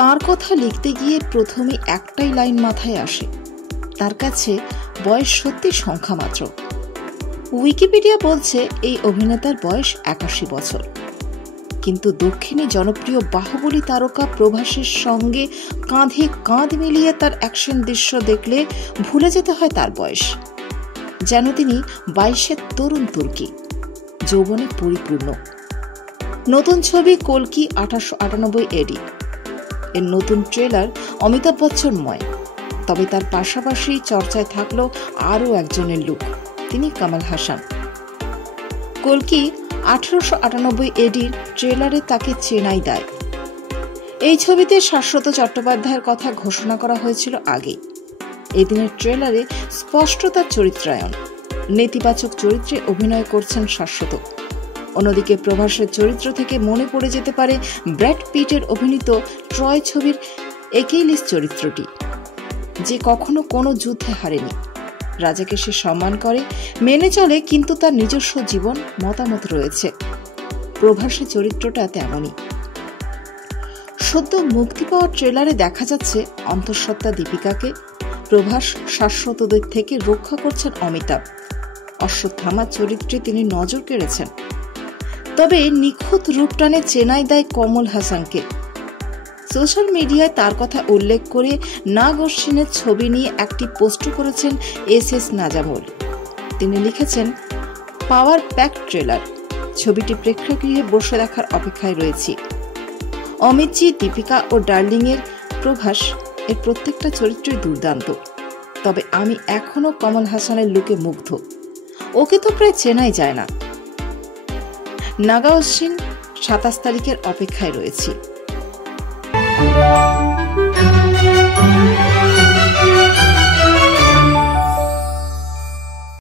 তার কথা লিখতে গিয়ে প্রথমে একটাই লাইন মাথায় আসে, তার কাছে বয়স সত্যি সংখ্যা মাত্র। উইকিপিডিয়া বলছে এই অভিনেতার বয়স 81 বছর, কিন্তু দক্ষিণী জনপ্রিয় বাহুবলী তারকা প্রভাসের সঙ্গে কাঁধে কাঁধ মিলিয়ে তার অ্যাকশন দৃশ্য দেখলে ভুলে যেতে হয় তার বয়স। যেন তিনি 22-এর তরুণ তুর্কি, যৌবনে পরিপূর্ণ। নতুন ছবি কল্কি 1898 এডি। এর নতুন ট্রেলার অমিতাভ বচ্চনময়, তবে তার পাশাপাশি চর্চায় থাকলো আরও একজনের লুক, তিনি কামাল হাসান। কল্কি 1898 এডির ট্রেলারে তাকে চেনাই দেয়। এই ছবিতে শাশ্বত চট্টোপাধ্যায়ের কথা ঘোষণা করা হয়েছিল আগেই। এই দিনের ট্রেলারে স্পষ্ট তার চরিত্রায়ন, নেতিবাচক চরিত্রে অভিনয় করছেন শাশ্বত। অন্যদিকে প্রভাসের চরিত্র থেকে মনে পড়ে যেতে পারে ব্র্যাড পিটের অভিনীত ট্রয় ছবির একেইলিস চরিত্রটি, যে কখনো কোনো যুদ্ধে হারেনি। রাজাকে সে সম্মান করে, মেনে চলে, কিন্তু তার নিজস্ব জীবন মতামত রয়েছে। প্রভাসের চরিত্রটা তেমনই। সদ্য মুক্তি পাওয়া ট্রেলারে দেখা যাচ্ছে অন্তঃসত্ত্বা দীপিকাকে প্রভাস শাশ্বতদের থেকে রক্ষা করছেন অমিতাভ। অশ্বত্থামার চরিত্রে তিনি নজর কেড়েছেন, তবে নিখুঁত রূপটানে চেনাই দেয় কমল হাসানকে। সোশ্যাল মিডিয়ায় তার কথা উল্লেখ করে নাগ অশ্বিনের ছবি নিয়ে একটি পোস্ট করেছেন এস নাজামুল। তিনি লিখেছেন, পাওয়ার প্যাক ট্রেলার, ছবিটি প্রেক্ষাগৃহে বসে দেখার অপেক্ষায় রয়েছি। অমিতজি, দীপিকা ও ডার্লিং এর প্রভাস এর প্রত্যেকটা চরিত্রই দুর্দান্ত, তবে আমি এখনো কমল হাসানের লুকে মুগ্ধ। ওকে তো প্রায় চেনাই যায় না। নাগা অশ্বিন 27 তারিখের অপেক্ষায় রয়েছি।